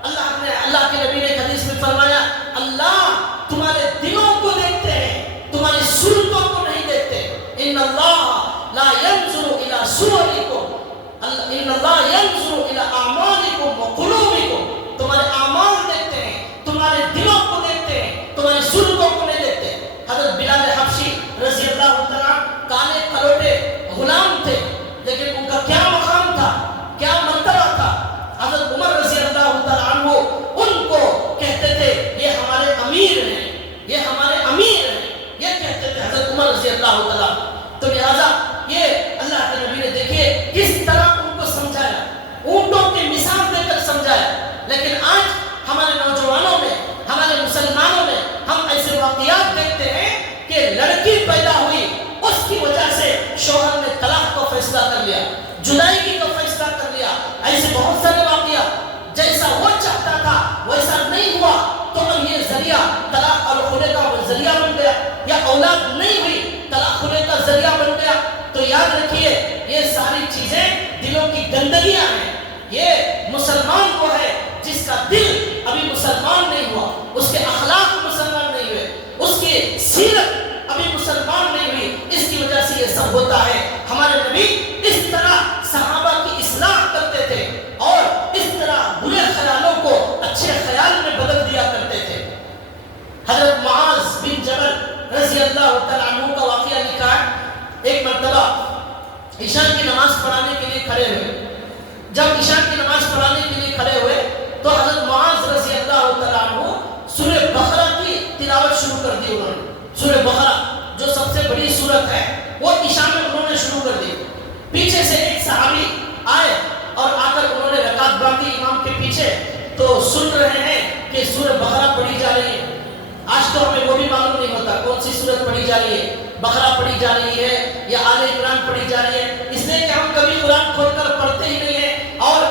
اللہ کے نبی نے حدیث میں فرمایا اللہ تمہارے دلوں کو دیکھتے ہیں، تمہاری صورتوں کو نہیں دیکھتے۔ ان اللہ لا ينظر الى صورکم، ان اللہ ينظر الى اعمالکم وقلوبکم، تمہارے اعمال دیکھتے ہیں، تمہارے دلوں کو دیکھتے ہیں، تمہاری صورتوں کو نہیں دیکھتے۔ حضرت بلال حبشی رضی اللہ عنہ کالے اللہ تعالیٰ. تو لہٰذا یہ اللہ کے نبی نے دیکھیے کس طرح ان کو سمجھایا، اونٹوں کی مثال دے کر سمجھایا. لیکن آج ہمارے نوجوانوں میں، ہمارے مسلمانوں میں ہم ایسے واقعات دیکھتے ہیں کہ لڑکی پیدا ہوئی، اس کی وجہ سے شوہر نے طلاق کو فیصلہ کر لیا، جدائی کو فیصلہ کر لیا. ایسے بہت سارے واقعات، جیسا وہ چاہتا تھا ویسا نہیں ہوا تو اب یہ ذریعہ طلاق اور خلع کا ذریعہ بن گیا، یا اولاد نہیں ہوئی طلاق خلع کا ذریعہ بن گیا. تو یاد رکھیے یہ ساری چیزیں دلوں کی گندگیاں ہیں. یہ مسلمان وہ ہے جس کا دل ابھی مسلمان نہیں ہوا، اس کے اخلاق مسلمان نہیں ہوئے، اس کی سیرت ابھی مسلمان نہیں ہوئی، اس کی وجہ سے یہ سب ہوتا ہے. ہمارے نبی اس طرح صحابہ کی اصلاح کرتے تھے اور اس طرح برے خیالوں کو اچھے خیال میں بدل دیا کرتے تھے. حضرت معاذ بن جبل رضی اللہ تعالیٰ عنہ کا واقعہ لکھا ہے. ایک مرتبہ عشاء کی نماز پڑھانے کے لیے کھڑے ہوئے. جب عشاء کی نماز پڑھانے کے لیے کھڑے ہوئے تو حضرت معاذ رضی اللہ تعالیٰ عنہ سورہ بقرہ کی تلاوت شروع کر دی. انہوں نے سورہ بقرہ جو سب سے بڑی سورت ہے وہ عشاء میں انہوں نے شروع کر دی. پیچھے سے ایک صحابی آئے اور آ کر انہوں نے رکعت باندھی امام کے پیچھے. تو سن رہے ہیں کہ سورہ بقرہ پڑھی جا رہی ہے. آج تو ہمیں وہ بھی معلوم نہیں ہوتا کون سی سورت پڑھی جا رہی ہے، بقرہ پڑھی جا رہی ہے یا آل عمران پڑھی جا رہی ہے، اس لیے کہ ہم کبھی قرآن کھول کر پڑھتے ہی نہیں ہیں. اور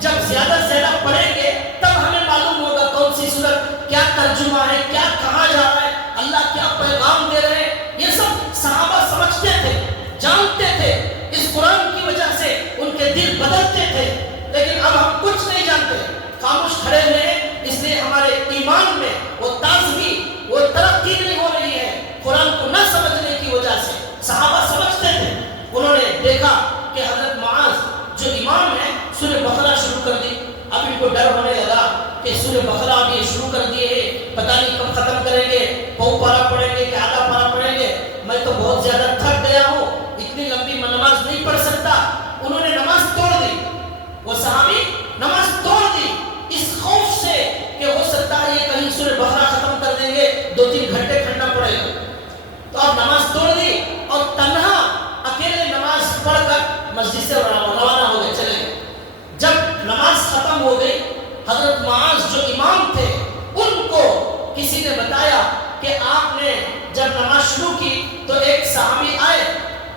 جب زیادہ سے زیادہ پڑھیں گے تب ہمیں معلوم ہوگا کون سی سورت، کیا ترجمہ ہے، کیا کہا جا رہا ہے، اللہ کیا پیغام دے رہے ہیں. یہ سب صحابہ سمجھتے تھے، جانتے تھے. اس قرآن کی وجہ سے ان کے دل بدلتے تھے. لیکن اب ہم کچھ نہیں جانتے، خاموش کھڑے ہوئے ہیں. اس لیے ہمارے ایمان میں وہ تازگی، وہ ترقی نہیں ہو رہی ہے قرآن کو نہ سمجھنے کی وجہ سے. صحابہ سمجھتے تھے. انہوں نے دیکھا کہ حضرت معاذ جو امام ہے سورہ بقرہ شروع کر دی. اب ان کو ڈر ہونے لگا کہ سورہ بقرہ اب یہ شروع کر دیے ہیں، پتہ نہیں کب ختم کریں گے، پاؤ پارا پڑھیں گے کہ آدھا پارا پڑھیں گے. میں تو بہت زیادہ تھک گیا ہوں، اتنی لمبی میں نماز نہیں پڑھ سکتا. انہوں نے نماز توڑ دی. وہ صحابی نماز توڑ دی اس خوف سے کہ ہو سکتا ہے یہ کہیں سورہ بقرہ ختم کر دیں گے، 2-3 گھنٹے کھڑنا پڑے گا. تو اب نماز توڑ دی اور تنہا اکیلے نماز پڑھ کر مسجد سے روانہ ہو گئے، چلے گئے. جب نماز ختم ہو گئی حضرت معاذ جو امام تھے ان کو کسی نے بتایا کہ آپ نے جب نماز شروع کی تو ایک صحابی آئے،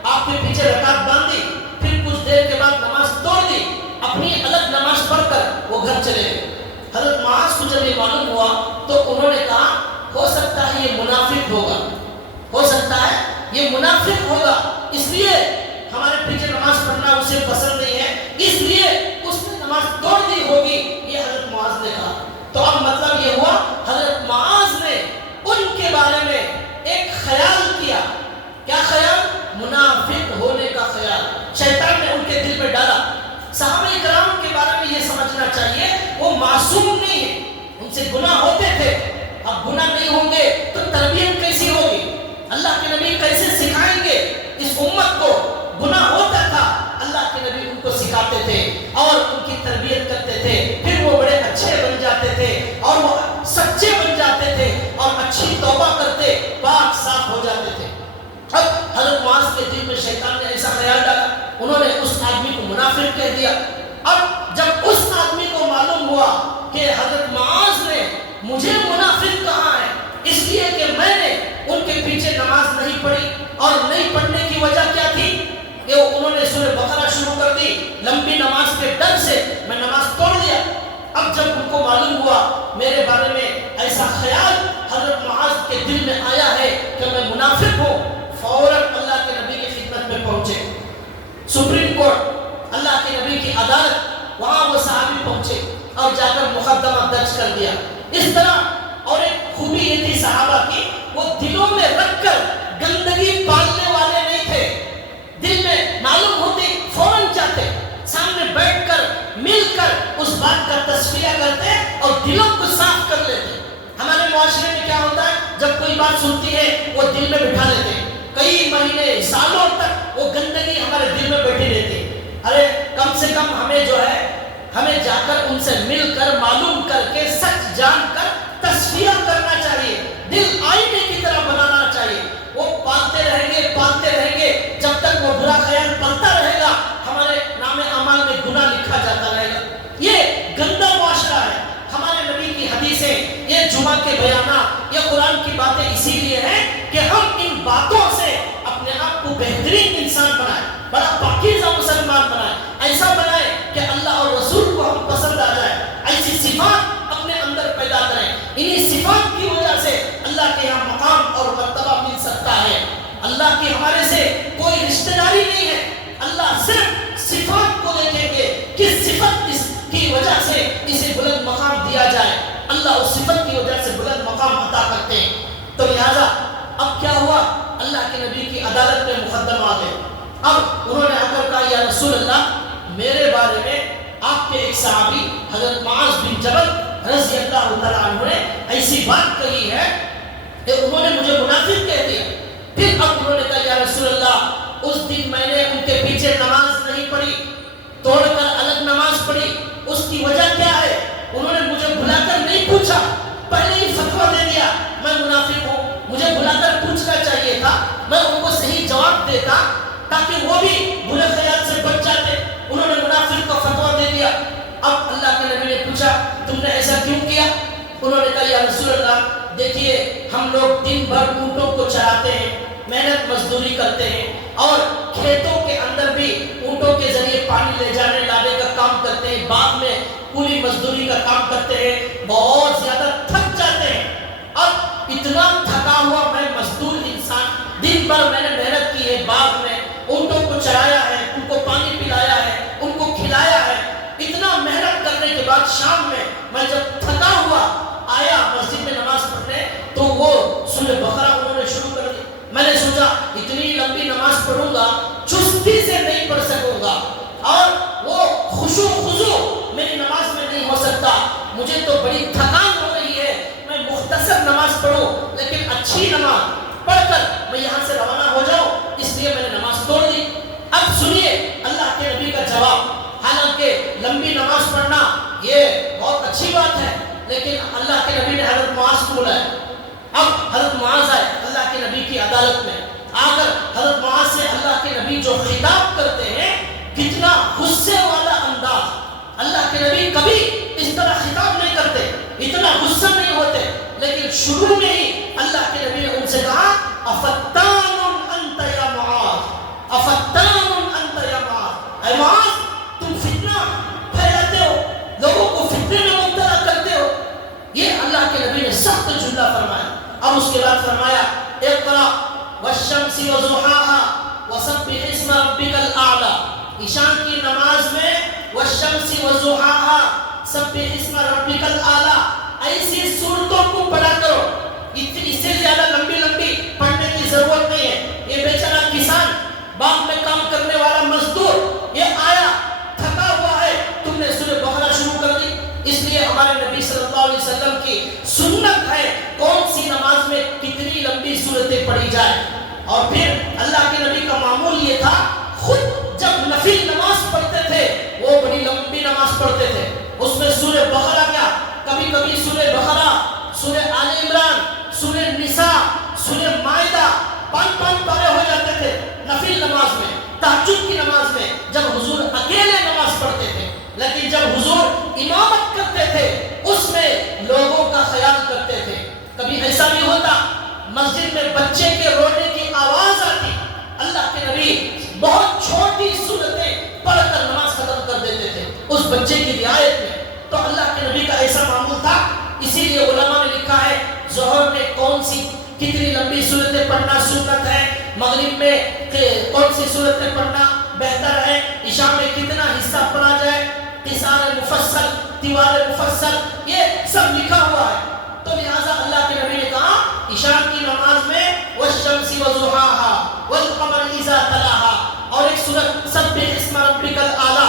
آپ کے پیچھے رکعت باندھی، پھر کچھ دیر کے بعد نماز توڑ دی، اپنی الگ نماز پڑھ کر وہ گھر چلے گئے. حضرت معاذ کو جب یہ معلوم ہوا تو انہوں نے کہا ہو سکتا ہے یہ منافق ہوگا، ہو سکتا ہے یہ منافق ہوگا، اس لیے ہمارے پیچھے نماز پڑھنا اسے پسند نہیں ہے، اس لیے اس نے نماز توڑ دی ہوگی، یہ حضرت معاذ نے کہا. تو اب مطلب یہ ہوا حضرت معاذ نے ان کے بارے میں ایک خیال کیا. کیا خیال؟ منافق ہونے کا خیال شیطان نے ان کے دل میں ڈالا. صحابہ کرام کے بارے میں یہ سمجھنا چاہیے وہ معصوم نہیں ہے، ان سے گناہ ہوتے تھے. اب گناہ نہیں ہوں گے تو تربیت کیسی ہوگی؟ اللہ کے نبی کیسے سکھائیں گے اس امت کو؟ گناہ ہوتا تھا، اللہ کے نبی ان کو سکھاتے تھے اور ان کی تربیت کرتے تھے. پھر وہ بڑے اچھے بن جاتے تھے اور وہ سچے بن جاتے تھے اور اچھی توبہ کرتے، پاک صاف ہو جاتے تھے. اب حضرت معاذ کے دل میں شیطان نے ایسا خیال ڈالا، انہوں نے اس آدمی کو منافق کہہ دیا. اب جب اس آدمی کو معلوم ہوا کہ حضرت معاذ نے مجھے منافق کہا ہے اس لیے کہ میں نے ان کے پیچھے نماز نہیں پڑھی، اور نہیں پڑھنے کی وجہ کیا تھی کہ انہوں نے سورہ بقرہ شروع کر دی، لمبی نماز کے ڈر سے میں نماز توڑ دیا. اب جب ان کو معلوم ہوا میرے بارے میں ایسا خیال حضرت معاذ کے دل میں آیا ہے کہ میں منافق ہوں، فوراً اللہ کے نبی کی خدمت میں پہنچے. سپریم کورٹ، اللہ کے نبی کی عدالت، وہاں وہ صحابی پہنچے اور جا کر مقدمہ درج کر دیا. اس طرح اور ایک خوبی یہ تھی صحابہ کی، وہ دلوں میں رکھ کر گندگی پالنے والے نہیں تھے. دل میں معلوم ہوتی فوراً چاہتے، سامنے بیٹھ کر مل کر اس بات کا تصفیہ کرتے اور دلوں کو صاف کر لیتے. ہمارے معاشرے میں کیا ہوتا ہے، جب کوئی بات سنتی ہے وہ دل میں بٹھا لیتے ہیں، کئی مہینے سالوں تک وہ گندگی ہمارے دل میں بیٹھی رہتی. ارے کم سے کم ہمیں جو ہے ہمیں جا کر ان سے مل کر معلوم کر کے سچ جان کر تصفیہ کرنا چاہیے، دل آئینے کی طرح بنانا چاہیے. وہ پالتے رہیں گے باتیں اسی لیے ہیں کہ ہم ان باتوں سے اپنے آپ کو بہترین انسان بنائیں، بڑا پاکیزہ مسلمان بنائیں، ایسا بنائیں کہ اللہ اور رسول کو ہم پسند آ جائے، ایسی صفات اپنے اندر پیدا کریں۔ انہی صفات کی وجہ سے اللہ کے یہاں مقام اور مرتبہ مل سکتا ہے۔ اللہ کی ہمارے سے کوئی رشتہ داری نہیں ہے، اللہ صرف صفات کو دیکھیں گے، کس صفت اس کی وجہ سے اسے بلند مقام دیا جائے، اللہ اس صفت کی وجہ سے بلند مقام عطا کرتے ہیں۔ تو لہذا اب کیا ہوا، اللہ کے نبی کی عدالت میں مقدمہ آ گئے۔ اب انہوں نے آ کر کہا یا رسول اللہ، میرے بارے میں آپ کے ایک صحابی حضرت معاذ بن جبل رضی اللہ تعالیٰ عنہ نے ایسی بات کہی ہے کہ انہوں نے مجھے منافق کہہ دیا۔ پھر اب انہوں نے کہا یا رسول اللہ، اس دن میں نے ان کے پیچھے نماز نہیں پڑھی، توڑ کر الگ نماز پڑھی، اس کی وجہ کیا ہے؟ انہوں نے مجھے بلا کر نہیں پوچھا، پہلے ہی فتویٰ دے دیا میں منافق ہوں۔ مجھے بلا کر پوچھنا چاہیے تھا، میں ان کو صحیح جواب دیتا تاکہ وہ بھی برے خیال سے بچ جاتے۔ انہوں نے منافق کا فتویٰ دے دیا۔ اب اللہ کے نبی نے پوچھا تم نے ایسا کیوں کیا؟ انہوں نے کہا یا رسول اللہ، دیکھیے ہم لوگ دن بھر اونٹوں کو چراتے ہیں، محنت مزدوری کرتے ہیں، اور کھیتوں کے اندر بھی اونٹوں کے ذریعے پانی لے جانے لانے کا کام کرتے ہیں، باغ میں پوری مزدوری کا کام کرتے ہیں، بہت زیادہ تھک جاتے ہیں۔ اب اتنا تھکا ہوا میں مزدور انسان، دن بھر میں نے محنت کی ہے، باغ میں اونٹوں کو چرایا ہے، ان کو پانی پلایا ہے، ان کو کھلایا ہے، اتنا محنت کرنے کے بعد شام میں جب تھکا ہوا آیا مسجد میں نماز پڑھنے، تو وہ سورہ بقرہ انہوں نے شروع کر دی۔ میں نے سوچا اتنی لمبی نماز پڑھوں گا، چستی سے نہیں پڑھ سکوں گا، اور وہ خشوع خضوع میری نماز میں نہیں ہو سکتا، مجھے تو بڑی تھکان ہو رہی ہے، میں مختصر نماز پڑھوں لیکن اچھی نماز پڑھ کر میں یہاں سے روانہ ہو جاؤں، اس لیے میں نے نماز توڑ دی۔ اب سنیے اللہ کے نبی کا جواب۔ حالانکہ لمبی نماز پڑھنا یہ بہت اچھی بات ہے، لیکن اللہ کے نبی نے حضرت معاذ کو بلایا۔ اب حضرت معاذ آئے اللہ کے نبی کی عدالت میں، آ کر حضرت معاذ سے اللہ کے نبی جو خطاب کرتے ہیں، کتنا غصے والا انداز۔ اللہ کے نبی کبھی اس طرح خطاب نہیں کرتے، اتنا غصہ نہیں ہوتے، لیکن شروع میں ہی اللہ کے نبی نے ان سے کہا افتان انت یا معاذ، افتان انت یا معاذ، اے معاذ تم فتنہ پھیلاتے ہو، لوگوں کو فتنے میں مبتلا کرتے ہو۔ یہ اللہ کے نبی نے سخت جملہ فرمایا۔ اب اس کے بعد فرمایا اقرأ والشمس وضحاها وسبح اسم ربک الاعلی، عشاء کی نماز میں والشمس وضحاها سبح اسم ربک الاعلی ایسی صورتوں کو پڑھا کرو۔ اس سے زیادہ لمبی لمبی پڑھنے کی ضرورت نہیں ہے۔ یہ بیچارہ کسان، باغ میں کام کرنے والا مزدور، یہ آیا تھکا ہوا ہے، تم نے سورہ بقرہ شروع کر دی۔ اس لیے ہمارے نبی صلی اللہ علیہ وسلم کی سنت ہے کون سی نماز میں کتنی لمبی صورتیں پڑھی جائے۔ اور پھر اللہ کے نبی کا معمول یہ تھا، خود جب نفل نماز پڑھتے تھے وہ بڑی لمبی نماز پڑھتے تھے، اس میں سورہ بقرہ کیا، کبھی کبھی سورہ بقرہ، سورہ آل عمران، سورہ نساء، سورہ مائدہ، 5 پارے ہو جاتے تھے نفل نماز میں۔ تہجد کی نماز میں جب حضور اکیلے نماز پڑھتے تھے، لیکن جب حضور امامت کرتے تھے اس میں لوگوں کا خیال کرتے تھے۔ کبھی ایسا بھی ہوتا مسجد میں بچے کے رونے کی آواز آتی، اللہ کے نبی بہت چھوٹی صورتیں پڑھ کر نماز ختم کر دیتے تھے اس بچے کی رعایت میں۔ تو اللہ کے نبی کا ایسا معمول تھا، اسی لیے علماء نے لکھا ہے ظہر میں کون سی کتنی لمبی صورتیں پڑھنا سنت ہے، مغرب میں کون سی صورتیں پڑھنا بہتر ہے، عشاء میں کتنا حصہ پڑھا جائے، قصار مفصل، طوال مفصل، یہ سب لکھا ہوا ہے۔ تو لہٰذا اللہ کے نبی نے کہا عشاء کی نماز میں والشمس وضحاها والقمر اذا تلاها، اور ایک سورت سبح اسم ربک الاعلی،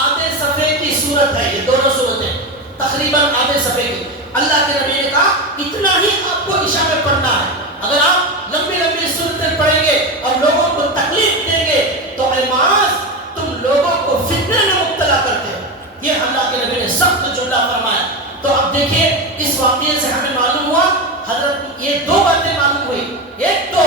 آدھے صفحے کی سورت ہے، یہ دونوں سورتیں تقریباً آدھے صفحے کی۔ اللہ کے نبی نے کہا اتنا ہی آپ کو عشاء میں پڑھنا ہے۔ اگر آپ لمبی لمبی صورتیں پڑھیں گے اور لوگوں کو تکلیف دیں گے تو اے معاذ تم لوگوں کو فتنے میں مبتلا کرتے ہو۔ یہ اللہ کے نبی نے سخت جملہ فرمایا۔ تو اب دیکھیے اس واقعے سے ہمیں معلوم ہوا، حضرت یہ دو باتیں معلوم ہوئی، ایک تو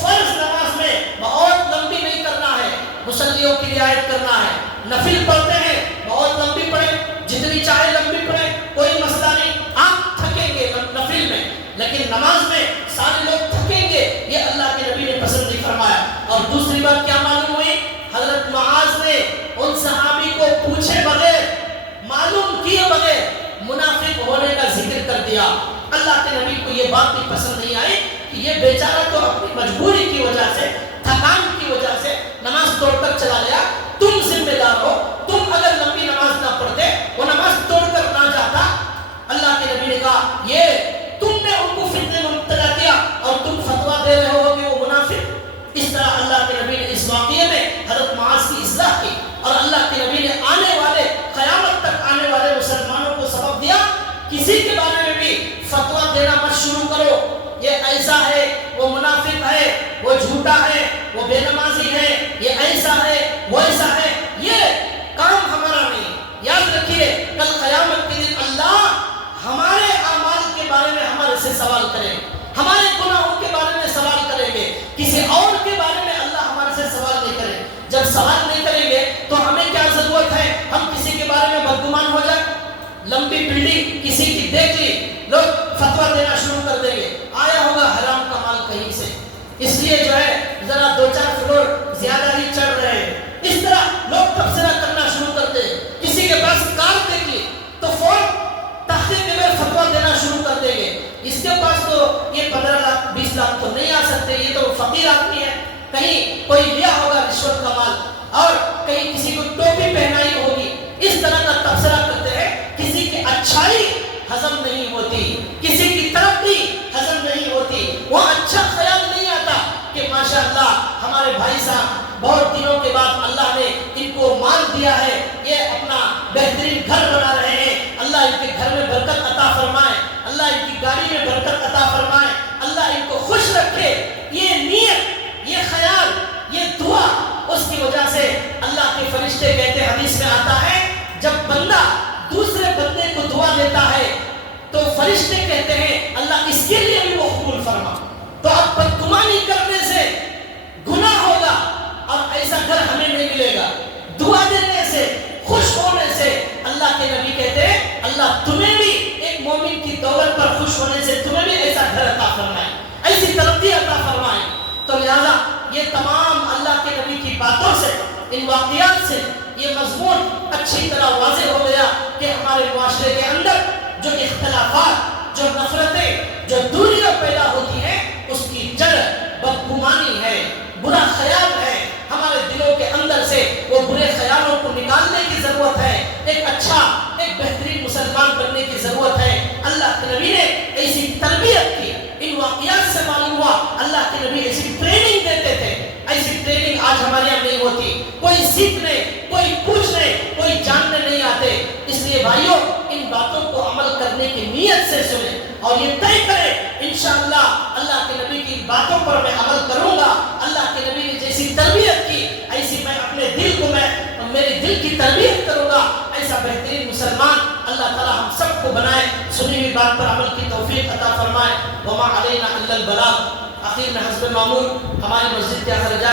فرض نماز میں بہت لمبی نہیں کرنا ہے، مصلیوں کی رعایت کرنا ہے، نفل پڑھتے ہیں بہت لمبی پڑھیں، جتنی چاہے لمبی پڑھیں، کوئی مسئلہ نہیں، آپ تھکیں گے نفل میں، لیکن نماز میں بات کیا معلوم ہوئی؟ حضرت معاذ نے ان صحابی کو پوچھے بغیر، معلوم کیے بغیر منافق ہونے کا ذکر کر دیا۔ اللہ کے نبی کو یہ بات بھی پسند نہیں آئی کہ یہ بیچارہ تو اپنی مجبوری کی وجہ سے، تھکان کی وجہ سے نماز توڑ کر چلا گیا، تم ذمہ دار ہو، تم اگر لمبی نماز نہ پڑھتے، وہ نماز توڑ کر نہ جاتا۔ اللہ کے نبی نے کہا یہ تم نے ان کو فتنے میں مبتلا کیا اور تم فتویٰ دے رہے ہو کہ وہ منافق۔ اس طرح اللہ کے نبی نے اس واقعے میں حضرت معاذ کی اصلاح کی، اور اللہ کے نبی نے آنے والے قیامت تک آنے والے مسلمانوں کو سبق دیا، کسی کے بارے میں بھی فتویٰ دینا مت شروع کرو، یہ ایسا ہے، وہ منافق ہے، وہ جھوٹا ہے، وہ بے نمازی ہے، یہ ایسا ہے، وہ ایسا ہے، یہ کام ہمارا نہیں۔ یاد رکھیے کل قیامت کے دن اللہ ہمارے اعمال کے بارے میں ہمارے سے سوال کرے، ہمارے گناہوں کے بارے میں سوال کریں گے، کسی اور کے بارے میں اللہ ہمارے سے سوال نہیں کرے۔ جب سوال نہیں کریں گے تو ہمیں کیا ضرورت ہے ہم کسی کے بارے میں بدگمان ہو جائیں؟ لمبی بلڈنگ کسی کی دیکھ لی، لوگ فتویٰ دینا شروع کر دیں گے، آیا ہوگا حرام کا مال کہیں سے، اس لیے جو ہے ذرا 2-4 فلور زیادہ ہی چڑھ رہے ہیں۔ اس طرح لوگ تبصرہ کرنا شروع کرتے ہیں۔ کسی کے پاس کار دیکھ لی تو فوراً تحقیق کے بغیر فتویٰ دینا شروع کر دیں گے، اس کے پاس تو یہ 15 لاکھ 20 لاکھ تو نہیں آ سکتے، یہ تو فقیر آدمی ہے، کہیں کوئی لیا ہوگا رشوت کا مال، اور کہیں کسی کو ٹوپی پہنائی ہوگی۔ اس طرح کا تبصرہ کرتے ہیں۔ کسی کی اچھائی ہضم نہیں ہوتی، کسی کی ترقی ہضم نہیں ہوتی، وہ اچھا خیال نہیں آتا کہ ماشاءاللہ ہمارے بھائی صاحب بہت دنوں کے بعد اللہ نے ان کو مال دیا ہے، یہ اپنا بہترین گھر بنا رہے ہیں، اللہ ان کے گھر میں برکت عطا فرمائے، اللہ ان کی گاڑی میں برکت عطا فرمائے، اللہ ان کو خوش رکھے۔ یہ نیت، یہ خیال، یہ دعا، اس کی وجہ سے اللہ کے فرشتے کہتے ہیں، حدیث میں آتا ہے جب بندہ دوسرے بندے کو دعا دیتا ہے تو فرشتے کہتے ہیں اللہ اس کے لیے بھی وہ قبول فرما۔ تو اب بدگمانی کرنے سے گناہ ہوگا اور ایسا گھر ہمیں نہیں ملے گا، دعا دینے سے، خوش ہونے سے اللہ کے نبی کہتے ہیں اللہ تمہیں بھی ایک مومن کی دولت پر خوش ہونے سے تمہیں بھی ایسا گھر عطا فرمائے، ایسی ترقی عطا فرمائے۔ تو لہذا یہ تمام اللہ کے نبی کی باتوں سے، ان واقعات سے یہ مضمون اچھی طرح واضح ہو گیا کہ ہمارے معاشرے کے اندر جو اختلافات، جو نفرتیں، جو دوریاں پیدا ہوتی ہیں، اس کی جڑ بدگمانی ہے، برا خیال ہے۔ ہمارے دلوں کے اندر سے وہ برے خیالوں کو نکالنے کی ضرورت ہے، ایک اچھا، ایک بہترین مسلمان بننے کی ضرورت ہے۔ اللہ کے نبی نے ایسی تربیت کی، ان واقعات سے معلوم ہوا اللہ کے نبی ایسی ٹریننگ دیتے تھے، ایسی ٹریننگ آج ہمارے یہاں نہیں ہوتی، کوئی سیکھنے، کوئی پوچھنے، کوئی جاننے نہیں آتے۔ اس لیے بھائیوں ان باتوں کو عمل کرنے کی نیت سے سنیں اور یہ طے کریں انشاءاللہ اللہ کے نبی کی باتوں پر میں عمل کروں گا۔ اللہ کے نبی نے جیسی تربیت کی ایسی میں اپنے دل کو، میں میرے دل کی تربیت کروں گا، ایسا بہترین مسلمان اللہ تعالی ہم سب کو بنائے، سنی ہوئی بات پر عمل کی توفیق عطا فرمائے۔ وما علینا الا البلاغ۔ آخر میں حسب معمول ہماری مسجد کے اخراجات